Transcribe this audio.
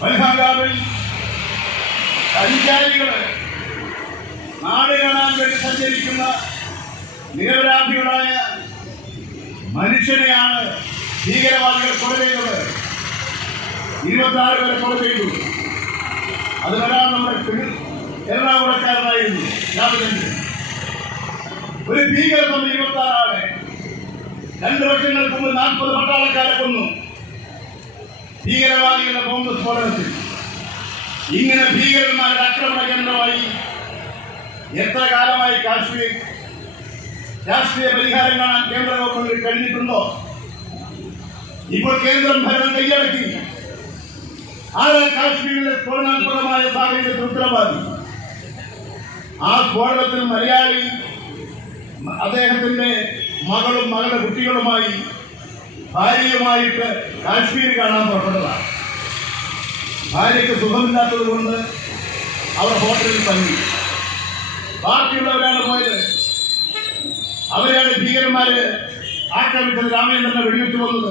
പഹൽഗാമിൽ അധികാരികള് നാട് കാണാൻ വേണ്ടി സഞ്ചരിക്കുന്ന നിരപരാധികളായ മനുഷ്യനെയാണ് ഭീകരവാദികൾ കൊല ചെയ്തത്. 26 പേരെ കൊല ചെയ്തു. അത് വരാൻ നമ്മുടെ എറണാകുളക്കാരനായിരുന്നു രാമചന്ദ്രൻ. ഒരു ഭീകര സംഘം 26 ആളെ 2 വർഷങ്ങൾക്ക് മുമ്പ് 40 പട്ടാളക്കാരെ കൊന്നു. ഭീകരവാദികളുടെ ബോംബ് സ്ഫോടനത്തിൽ ഇങ്ങനെ ഭീകരന്മാരുടെ ആക്രമണ കേന്ദ്രമായി എത്ര കാലമായി കാശ്മീർ രാഷ്ട്രീയ പരിഹാരം കാണാൻ കേന്ദ്ര ഗവൺമെന്റ് കഴിഞ്ഞിട്ടുണ്ടോ? ഇപ്പോൾ കേന്ദ്രം ഭരണം കൈയടക്കി. ആരാണ് കാശ്മീരിലെ സ്ഫോടനാത്മകമായ സാഹചര്യത്തിൽ ഉത്തരവാദി? ആ സ്ഫോടനത്തിൽ മലയാളി അദ്ദേഹത്തിന്റെ മകളും മകളുടെ കുട്ടികളുമായി ഭാര്യയുമായിട്ട് കാശ്മീർ കാണാൻ പുറപ്പെട്ടതാണ്. ഭാര്യയ്ക്ക് സുഖമില്ലാത്തത് കൊണ്ട് അവർ ഹോട്ടലിൽ തങ്ങി. ബാക്കിയുള്ളവരാണ് പോയത്. അവരെയാണ് ഭീകരന്മാര് ആക്രമിച്ചത്. രാമചന്ദ്രനെ വെടിവെച്ചു വന്നത്.